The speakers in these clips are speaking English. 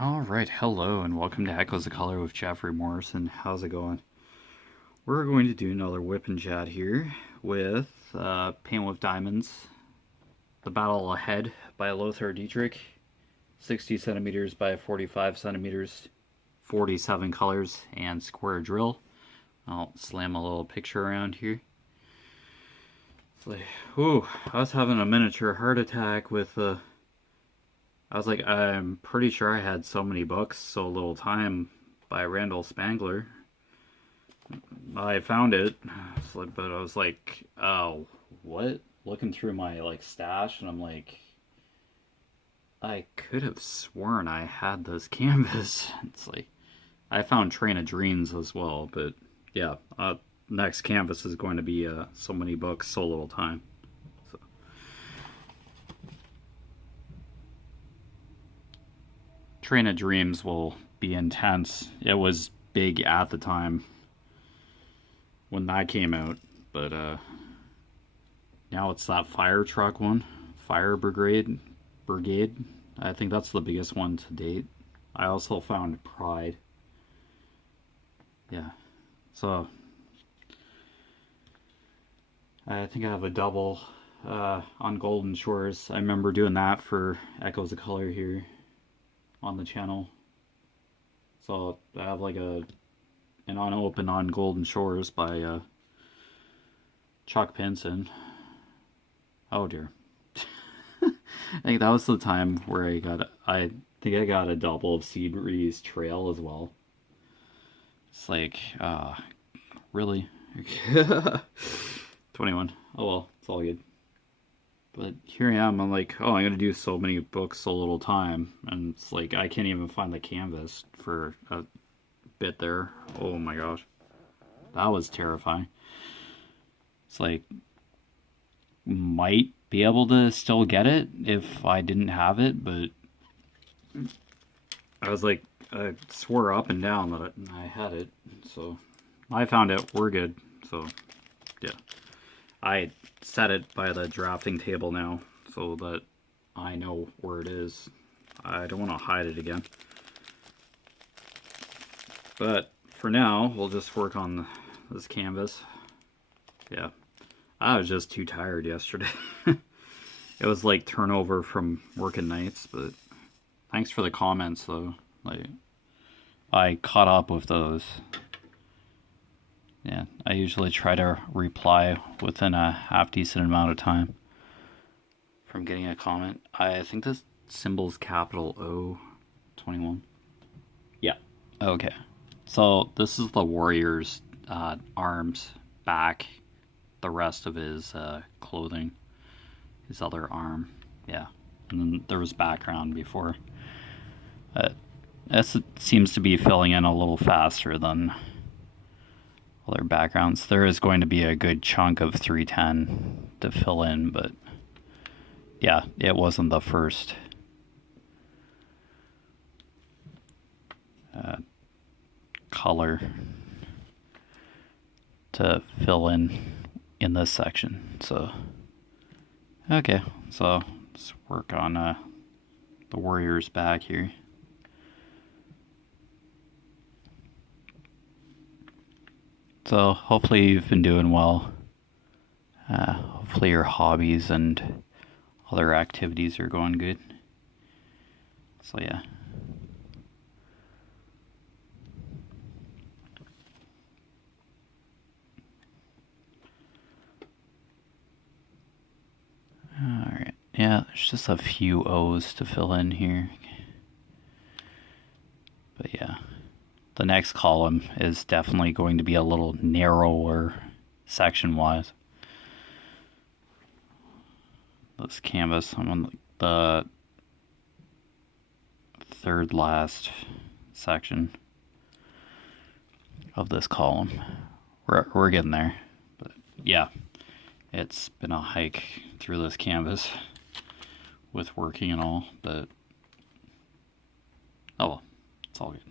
Alright, hello and welcome to Echoes of Color with Jeffery Morrison. How's it going? We're going to do another WIP Chat here with Paint with Diamonds, The Battle Ahead by Lothar Dietrich, 60 centimeters by 45 centimeters, 47 colors, and square drill. I'll slam a little picture around here. It's like, whew, I was having a miniature heart attack with I was like, I'm pretty sure I had so many books, so little time by Randal Spangler. I found it, but I was like, oh, what? Looking through my stash, and I'm like, I could have sworn I had this canvas. It's like, I found Train of Dreams as well, but yeah, next canvas is going to be so many books, so little time. So. Train of Dreams will be intense. It was big at the time when that came out, but now it's that fire truck one, Fire Brigade. I think that's the biggest one to date. I also found Pride. Yeah, so I think I have a double on Golden Shores. I remember doing that for Echoes of Color here on the channel. So I have like an unopened on Golden Shores by Chuck Pinson. Oh dear. I think that was the time where I think I got a double of Seabreeze Trail as well. It's like, really? 21. Oh well, it's all good. But here I am, I'm like, oh, I'm gonna do so many books, so little time. And it's like, I can't even find the canvas for a bit there. Oh my gosh. That was terrifying. It's like, might be able to still get it if I didn't have it, but I was like, I swore up and down that I had it. So I found it, we're good. So yeah. I set it by the drafting table now so that I know where it is. I don't want to hide it again. But for now, we'll just work on this canvas. Yeah, I was just too tired yesterday. It was like turnover from working nights, but thanks for the comments though. Like, I caught up with those. Yeah, I usually try to reply within a half-decent amount of time from getting a comment. I think this symbol's capital O, 21. Yeah, okay. So this is the warrior's arms, back, the rest of his clothing, his other arm. Yeah, and then there was background before. This seems to be filling in a little faster than other backgrounds. There is going to be a good chunk of 310 to fill in, but yeah, it wasn't the first color to fill in this section. So okay, so let's work on the warrior's back here. So hopefully you've been doing well. Hopefully your hobbies and other activities are going good. So yeah. Alright, yeah, there's just a few O's to fill in here. But yeah. The next column is definitely going to be a little narrower section-wise. This canvas, I'm on the third last section of this column. We're getting there, but yeah, it's been a hike through this canvas with working and all, but oh well, it's all good.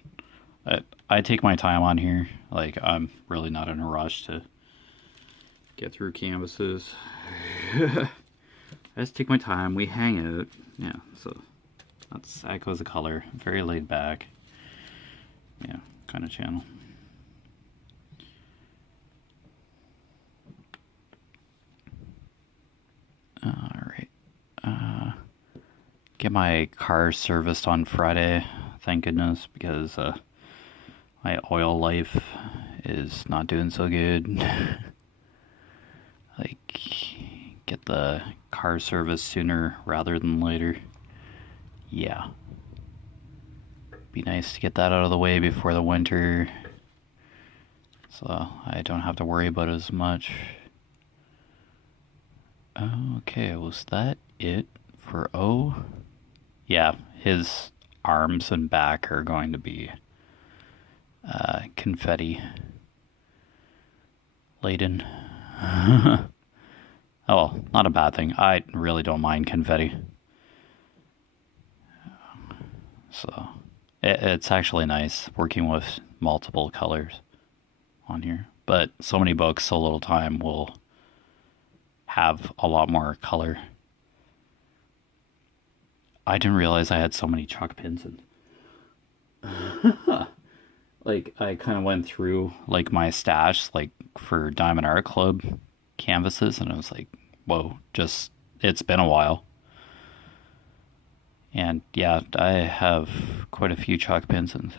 I take my time on here. Like, I'm really not in a rush to get through canvases. I just take my time. We hang out. Yeah, so That's Echoes of Color. Very laid back. Yeah, kind of channel. Alright. Get my car serviced on Friday, thank goodness, because my oil life is not doing so good. Like, get the car service sooner rather than later. Yeah. Be nice to get that out of the way before the winter, so I don't have to worry about it as much. Okay, was that it for O? Yeah, his arms and back are going to be confetti laden. Oh, not a bad thing. I really don't mind confetti. So, it's actually nice working with multiple colors on here. But so many books, so little time will have a lot more color. I didn't realize I had so many chalk pins in. Like, I kind of went through, like, my stash, like, for Diamond Art Club canvases, and I was like, whoa, just, it's been a while. And, yeah, I have quite a few chalk pins and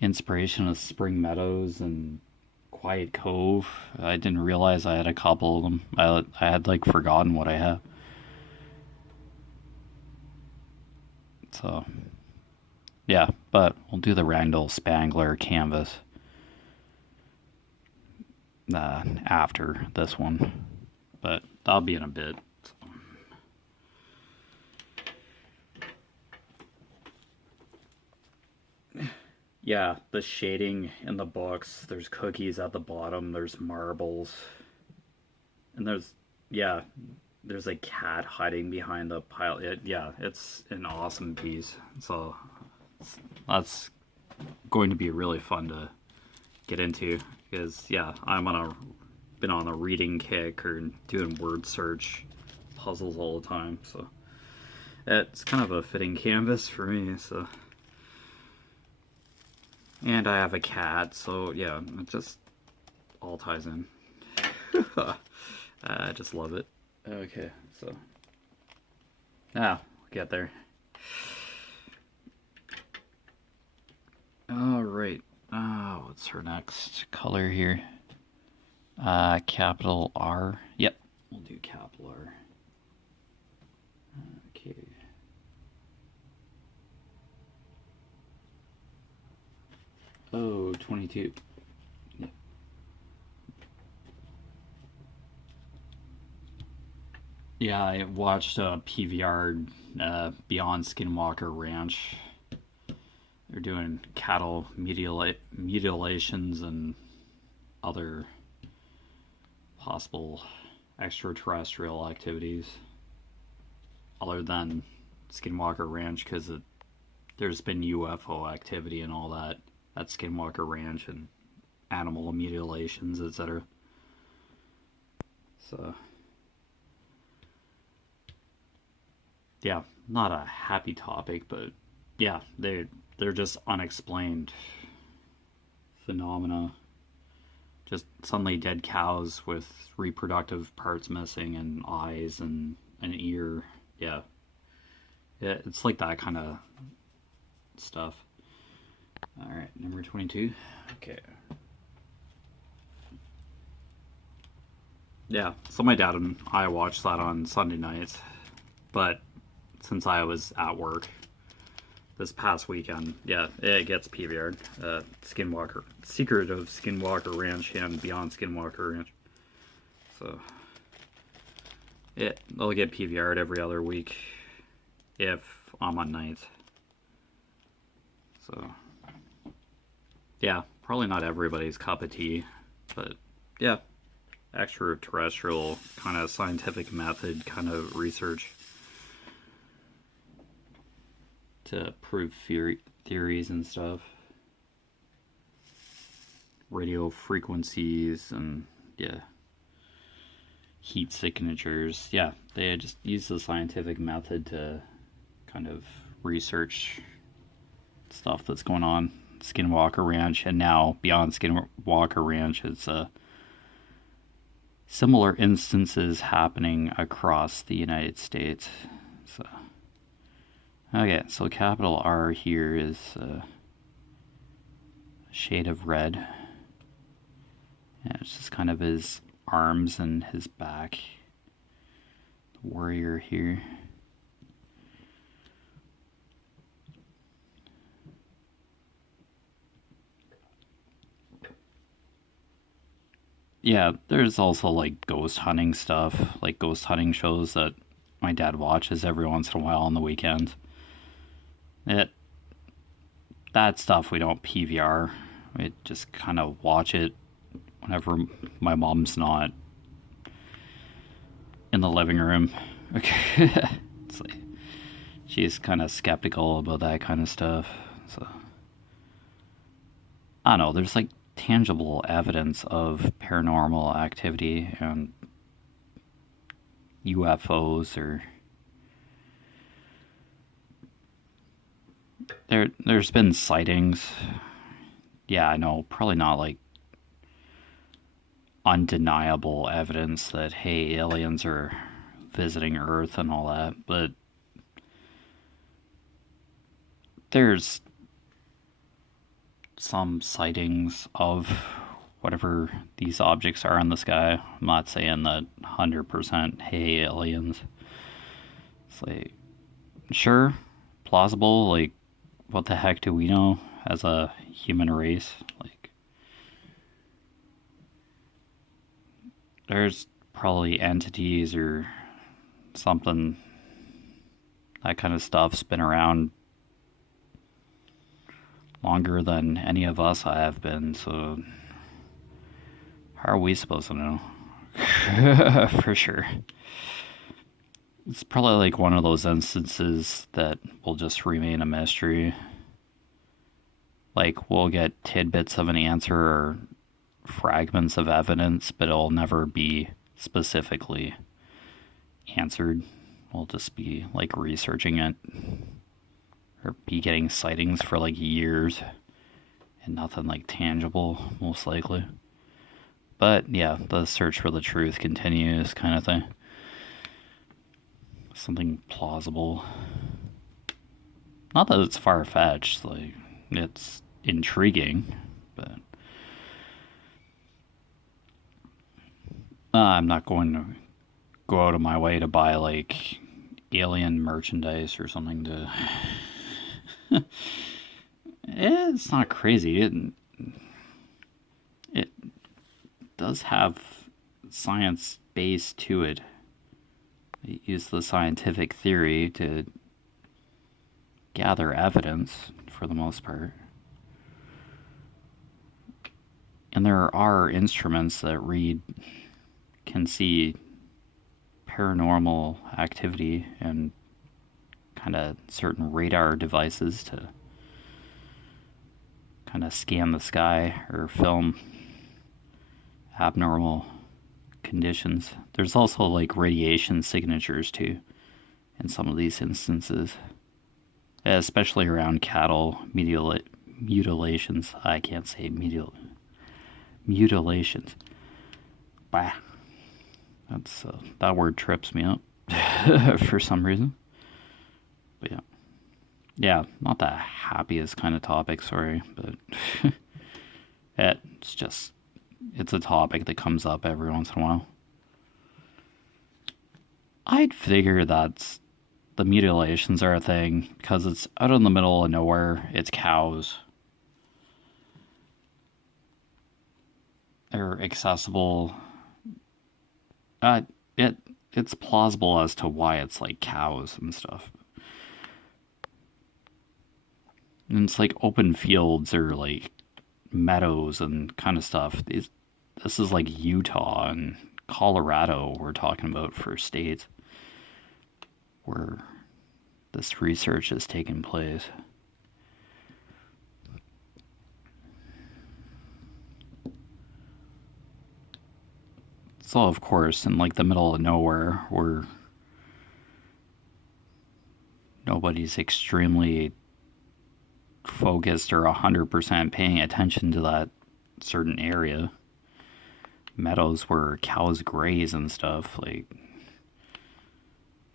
inspiration of Spring Meadows and Quiet Cove. I didn't realize I had a couple of them. I had, like, forgotten what I have. So, yeah, but we'll do the Randal Spangler canvas after this one, but that'll be in a bit. Yeah, the shading in the books, there's cookies at the bottom, there's marbles, and there's a cat hiding behind the pile. It's an awesome piece. So that's going to be really fun to get into, because been on a reading kick or doing word search puzzles all the time. So it's kind of a fitting canvas for me. So, and I have a cat, so yeah, it just all ties in. I just love it. Okay, so we'll get there. All right. What's her next color here? Capital R. Yep, we'll do capital R. Okay. Oh, 22. Yep. Yeah, I watched PVR Beyond Skinwalker Ranch. They're doing cattle mutilations and other possible extraterrestrial activities other than Skinwalker Ranch, because there's been UFO activity and all that at Skinwalker Ranch and animal mutilations, etc. So, yeah, not a happy topic, but yeah, they're just unexplained phenomena. Just suddenly dead cows with reproductive parts missing and eyes and an ear. Yeah, it's like that kind of stuff. All right, number 22. Okay. Yeah, so my dad and I watched that on Sunday nights, but since I was at work this past weekend, yeah, it gets PVR'd. Skinwalker, Secret of Skinwalker Ranch and Beyond Skinwalker Ranch. So, they'll get PVR'd every other week if I'm on nights. So, yeah, probably not everybody's cup of tea, but yeah, extraterrestrial kind of scientific method kind of research to prove theories and stuff. Radio frequencies and, yeah, heat signatures. Yeah, they just use the scientific method to kind of research stuff that's going on. Skinwalker Ranch, and now beyond Skinwalker Ranch, it's similar instances happening across the United States. So, okay, so capital R here is a shade of red. Yeah, it's just kind of his arms and his back. The warrior here. Yeah, there's also like ghost hunting stuff, like ghost hunting shows that my dad watches every once in a while on the weekends. That stuff we don't PVR. We just kind of watch it whenever my mom's not in the living room. Okay. It's like, she's kind of skeptical about that kind of stuff. So I don't know, there's like tangible evidence of paranormal activity and UFOs, or there's been sightings. Yeah, I know, probably not like undeniable evidence that, hey, aliens are visiting Earth and all that, but there's some sightings of whatever these objects are in the sky. I'm not saying that 100%, hey, aliens. It's like, sure, plausible, like, what the heck do we know as a human race? Like, there's probably entities or something, that kind of stuff's been around longer than any of us have been, so how are we supposed to know? For sure. It's probably like one of those instances that will just remain a mystery. Like, we'll get tidbits of an answer or fragments of evidence, but it'll never be specifically answered. We'll just be like researching it, or be getting sightings for like years and nothing like tangible, most likely. But yeah, the search for the truth continues, kind of thing. Something plausible. Not that it's far-fetched, like, it's intriguing, but I'm not going to go out of my way to buy like alien merchandise or something to it's not crazy. It does have science base to it. They use the scientific theory to gather evidence for the most part. And there are instruments that can see paranormal activity, and kind of certain radar devices to kind of scan the sky or film abnormal conditions. There's also like radiation signatures too in some of these instances, especially around cattle mutilations. I can't say mutilations. Bah. That word trips me up for some reason. But yeah, not the happiest kind of topic, sorry, but it's a topic that comes up every once in a while. I'd figure that the mutilations are a thing because it's out in the middle of nowhere. It's cows. They're accessible. It's plausible as to why it's like cows and stuff. And it's like open fields or like meadows and kind of stuff. This is like Utah and Colorado we're talking about for states where this research is taking place. So of course, in like the middle of nowhere, where nobody's extremely focused or 100% paying attention to that certain area. Meadows where cows graze and stuff, like,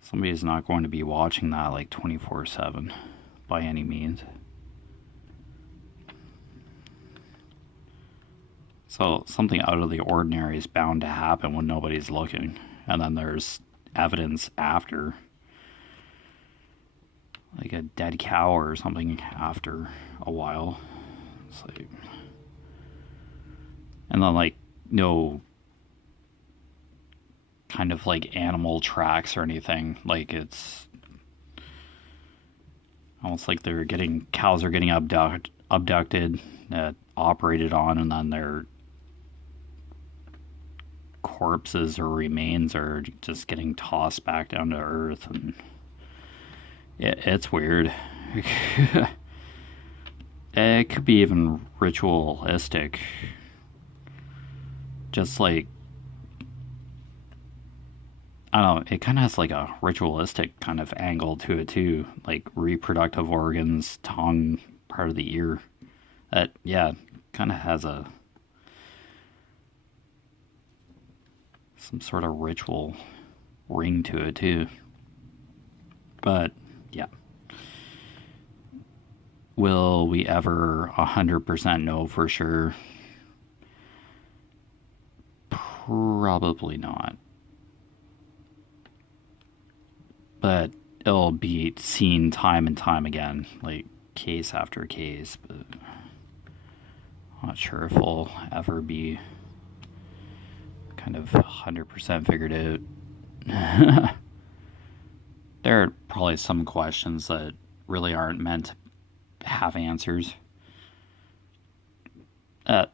somebody's not going to be watching that like 24/7 by any means. So something out of the ordinary is bound to happen when nobody's looking. And then there's evidence after, like a dead cow or something after a while. It's like, and then like no kind of like animal tracks or anything. Like it's almost like cows are getting abducted, operated on, and then their corpses or remains are just getting tossed back down to earth, and it's weird. It could be even ritualistic, just like, I don't know, it kind of has like a ritualistic kind of angle to it too, like reproductive organs, tongue, part of the ear, that, yeah, kind of has some sort of ritual ring to it too. But yeah, will we ever 100% know for sure? Probably not. But it'll be seen time and time again, like case after case, but I'm not sure if it'll ever be kind of 100% figured out. There are probably some questions that really aren't meant to have answers.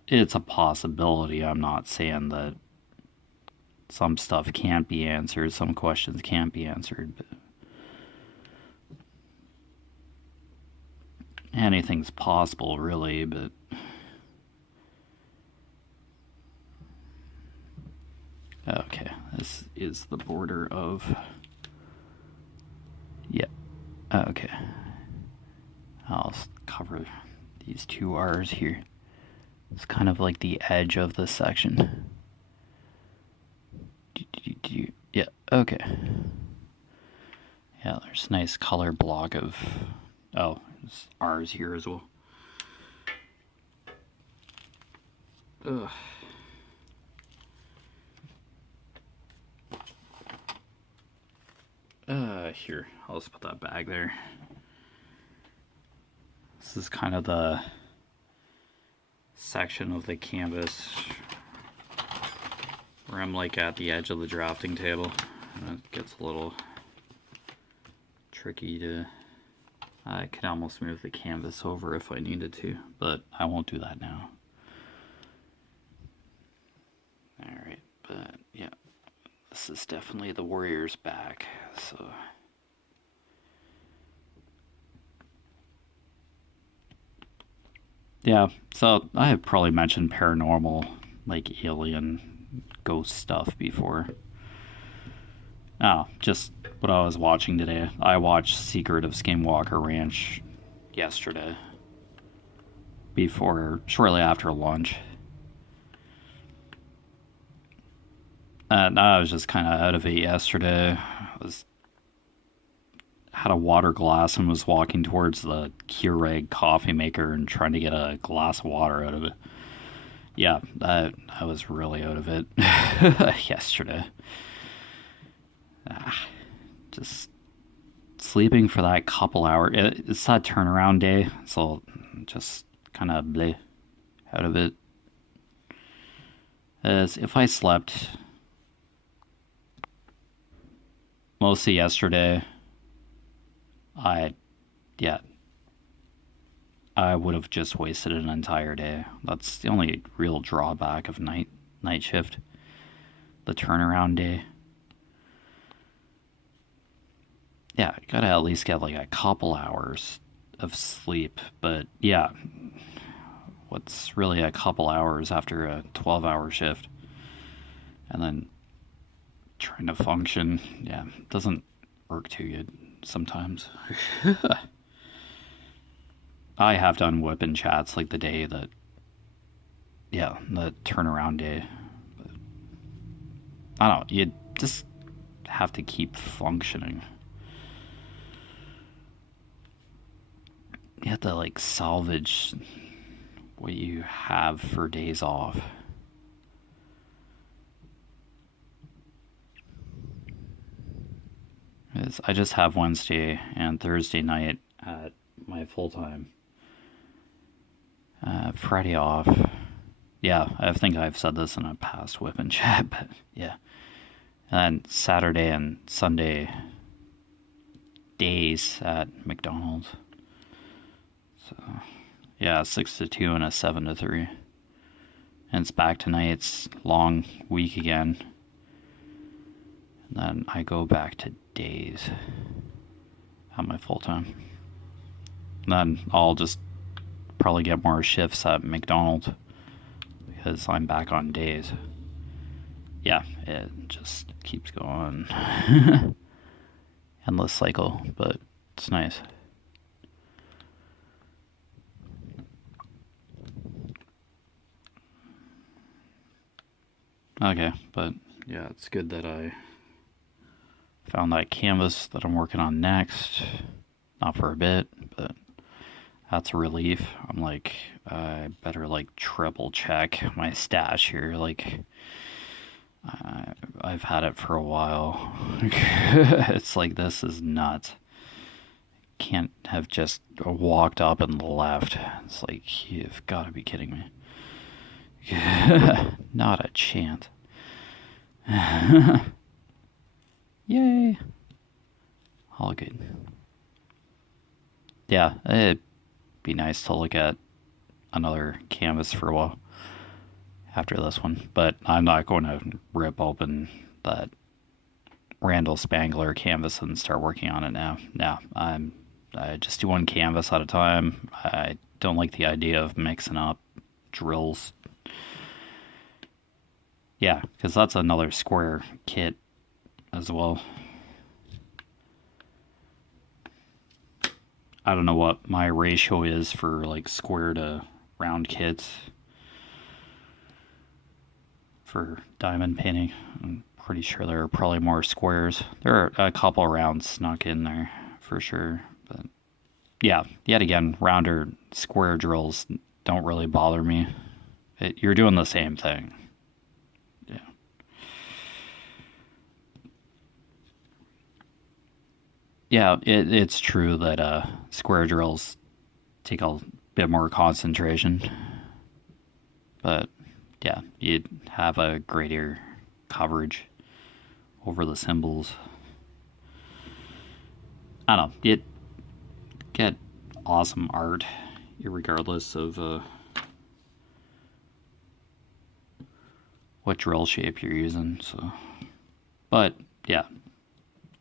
It's a possibility. I'm not saying that some stuff can't be answered, some questions can't be answered, but anything's possible, really. But okay, this is the border of, yeah, okay, I'll cover these two R's here. It's kind of like the edge of this section. Yeah, okay. Yeah, there's a nice color block of, oh, there's R's here as well. Ugh. Here, I'll just put that bag there. This is kind of the section of the canvas where I'm like at the edge of the drafting table, and it gets a little tricky to, I could almost move the canvas over if I needed to, but I won't do that now. Alright, but yeah, this is definitely the warrior's back, so yeah, so I have probably mentioned paranormal, like alien, ghost stuff before. Oh, just what I was watching today. I watched Secret of Skinwalker Ranch yesterday, shortly after lunch. And I was just kind of out of it yesterday. Had a water glass and was walking towards the Keurig coffee maker and trying to get a glass of water out of it. Yeah, I was really out of it yesterday. Just sleeping for that couple hours. It's that turnaround day, so just kind of bleh out of it. As if I slept mostly yesterday, I would have just wasted an entire day. That's the only real drawback of night shift. The turnaround day. Yeah, you gotta at least get like a couple hours of sleep. But yeah, what's really a couple hours after a 12-hour shift? And then trying to function, yeah, doesn't work too good sometimes. I have done WIP chats like the day that, yeah, the turnaround day. But I don't know, you just have to keep functioning. You have to like salvage what you have for days off. I just have Wednesday and Thursday night at my full-time. Friday off. Yeah, I think I've said this in a past WIP chat, but yeah. And then Saturday and Sunday days at McDonald's. So, yeah, 6 to 2 and a 7 to 3. And it's back to nights, long week again. And then I go back to days at my full-time. Then I'll just probably get more shifts at McDonald's because I'm back on days. Yeah, it just keeps going. Endless cycle, but it's nice. Okay, but yeah, it's good that I found that canvas that I'm working on next. Not for a bit, but that's a relief. I'm like, I better like triple check my stash here. Like, I've had it for a while. It's like, this is nuts. Can't have just walked up and left. It's like, you've got to be kidding me. Not a chance. Yay. All good. Yeah, it'd be nice to look at another canvas for a while after this one, but I'm not going to rip open that Randal Spangler canvas and start working on it now. No, I just do one canvas at a time. I don't like the idea of mixing up drills. Yeah, because that's another square kit as well. I don't know what my ratio is for like square to round kits for diamond painting. I'm pretty sure there are probably more squares. There are a couple rounds snuck in there for sure, but yeah, yet again, round or square drills don't really bother me. You're doing the same thing. Yeah. Yeah, it's true that square drills take a bit more concentration, but yeah, you'd have a greater coverage over the symbols. I don't know, you'd get awesome art regardless of what drill shape you're using. So, but yeah,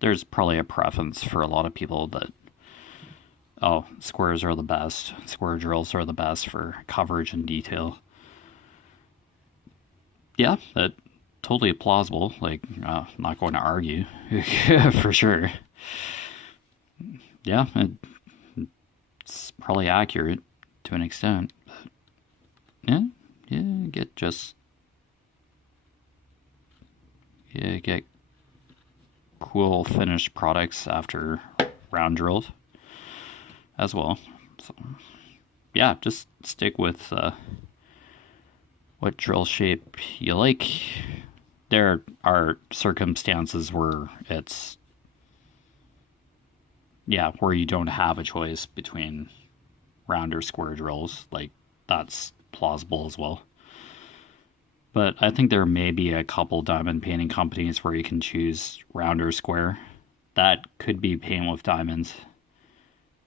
there's probably a preference for a lot of people that, oh, squares are the best. Square drills are the best for coverage and detail. Yeah, that totally plausible. Like, I'm not going to argue for sure. Yeah, it's probably accurate to an extent. But yeah, get cool finished products after round drills as well. So yeah, just stick with what drill shape you like. There are circumstances where it's, yeah, where you don't have a choice between round or square drills. Like, that's plausible as well. But I think there may be a couple diamond painting companies where you can choose round or square. That could be Paint with Diamonds.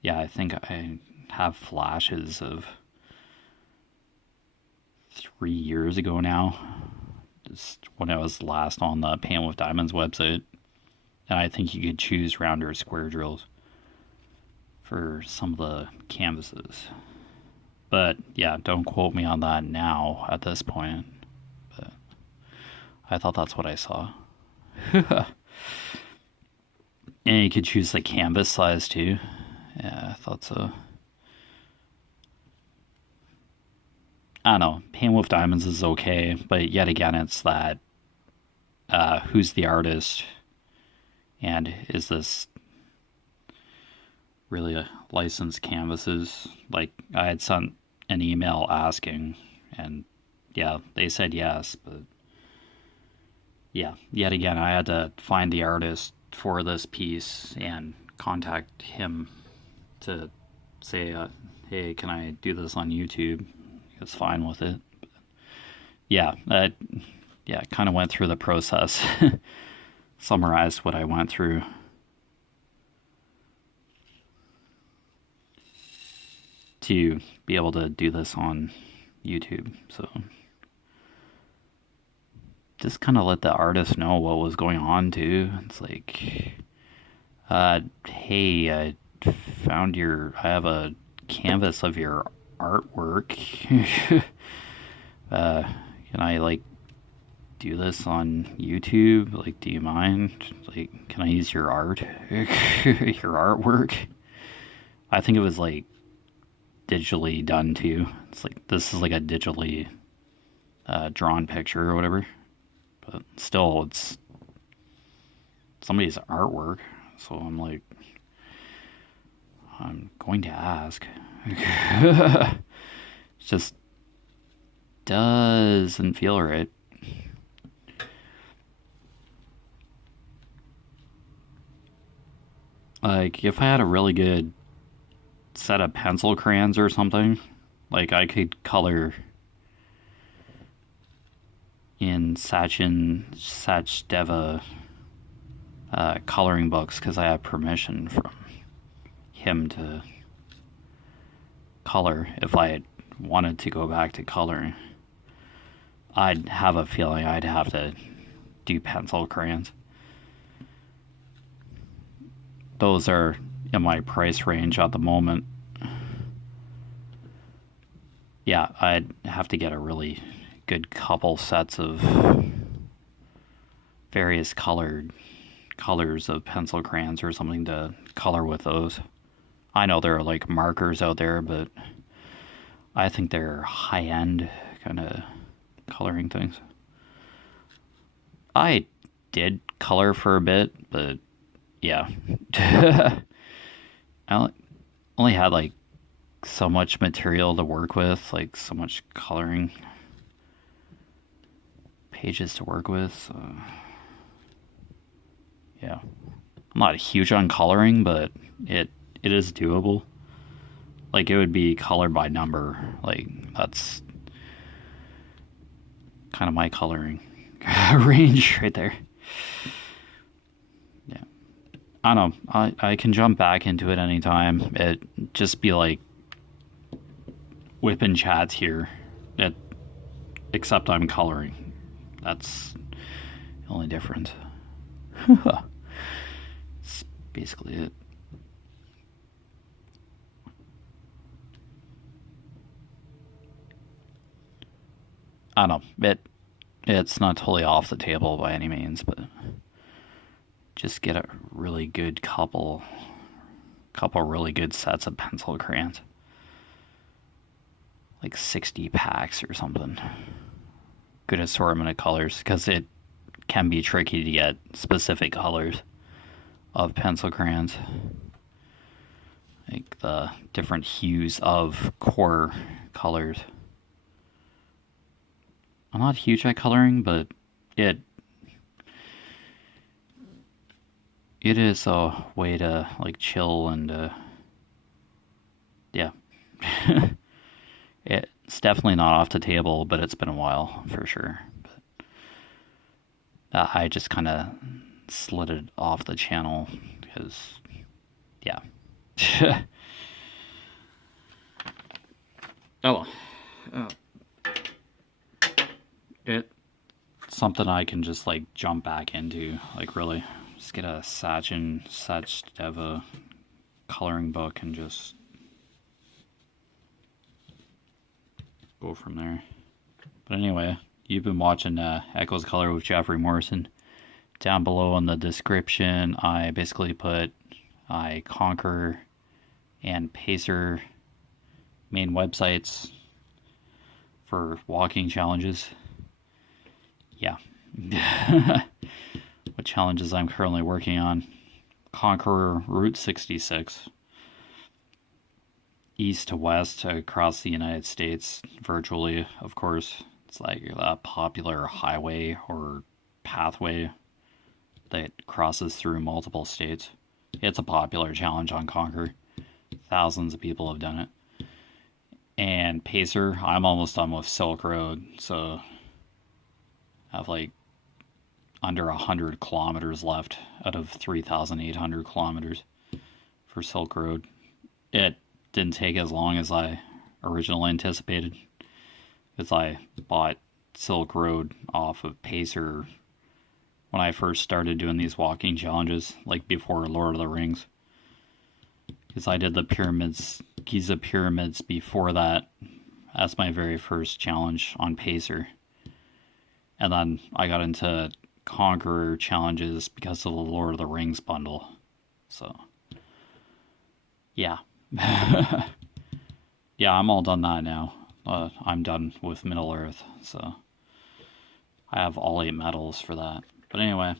Yeah, I think I have flashes of 3 years ago now, just when I was last on the Paint with Diamonds website, and I think you could choose round or square drills for some of the canvases. But yeah, don't quote me on that now at this point, but I thought that's what I saw. And you could choose the canvas size too. Yeah, I thought so. I don't know. Paint with Diamonds is okay, but yet again, it's that who's the artist, and is this really a licensed canvases? Like, I had sent an email asking, and yeah, they said yes, but yeah, yet again, I had to find the artist for this piece and contact him to say, hey, can I do this on YouTube? He was fine with it. But yeah, kind of went through the process. Summarized what I went through. To be able to do this on YouTube. So just kind of let the artist know what was going on too. It's like, hey, I have a canvas of your artwork. Can I like do this on YouTube? Like, do you mind? Like, can I use your art? Your artwork? I think it was like digitally done too. It's like, this is like a digitally drawn picture or whatever. But still, it's somebody's artwork. So I'm like, I'm going to ask. It just doesn't feel right. Like, if I had a really good set of pencil crayons or something, like, I could color in Sachdeva coloring books, because I have permission from him to color. If I wanted to go back to coloring, I'd have a feeling I'd have to do pencil crayons. Those are in my price range at the moment. Yeah, I'd have to get a really good couple sets of various colors of pencil crayons or something to color with those. I know there are like markers out there, but I think they're high-end kind of coloring things. I did color for a bit, but yeah. I only had like so much material to work with, like so much coloring pages to work with. So yeah, I'm not huge on coloring, but it is doable. Like, it would be color by number. Like, that's kind of my coloring range right there. Yeah, I don't know. I can jump back into it anytime. It just be like WIP Chats here, except I'm coloring. That's the only difference. That's basically it. I don't know. It's not totally off the table by any means, but just get a really good couple really good sets of pencil crayons. Like 60 packs or something. Good assortment of colors, because it can be tricky to get specific colors of pencil crayons. Like the different hues of core colors. I'm not huge at coloring, but it is a way to like chill and yeah. It's definitely not off the table, but it's been a while for sure. But I just kind of slid it off the channel because, yeah. It's something I can just like jump back into, like really. Just get a Sachdeva coloring book and just go from there. But anyway, you've been watching Echoes Color with Jeffery Morrison. down below in the description, I basically put Conquer and Pacer main websites for walking challenges. Yeah. What challenges I'm currently working on. Conquer Route 66. East to west across the United States, virtually, of course. It's like a popular highway or pathway that crosses through multiple states. It's a popular challenge on Conquer. Thousands of people have done it. And Pacer, I'm almost done with Silk Road, so I have like under 100 kilometers left out of 3,800 kilometers for Silk Road. It didn't take as long as I originally anticipated, because I bought Silk Road off of Pacer when I first started doing these walking challenges, like before Lord of the Rings. Because I did the pyramids, Giza pyramids before that. That's my very first challenge on Pacer. And then I got into Conqueror challenges because of the Lord of the Rings bundle. So, yeah. Yeah, I'm all done that now. I'm done with Middle Earth, so I have all 8 medals for that. But anyway,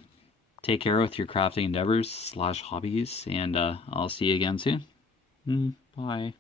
take care with your crafting endeavors / hobbies, and I'll see you again soon. Bye.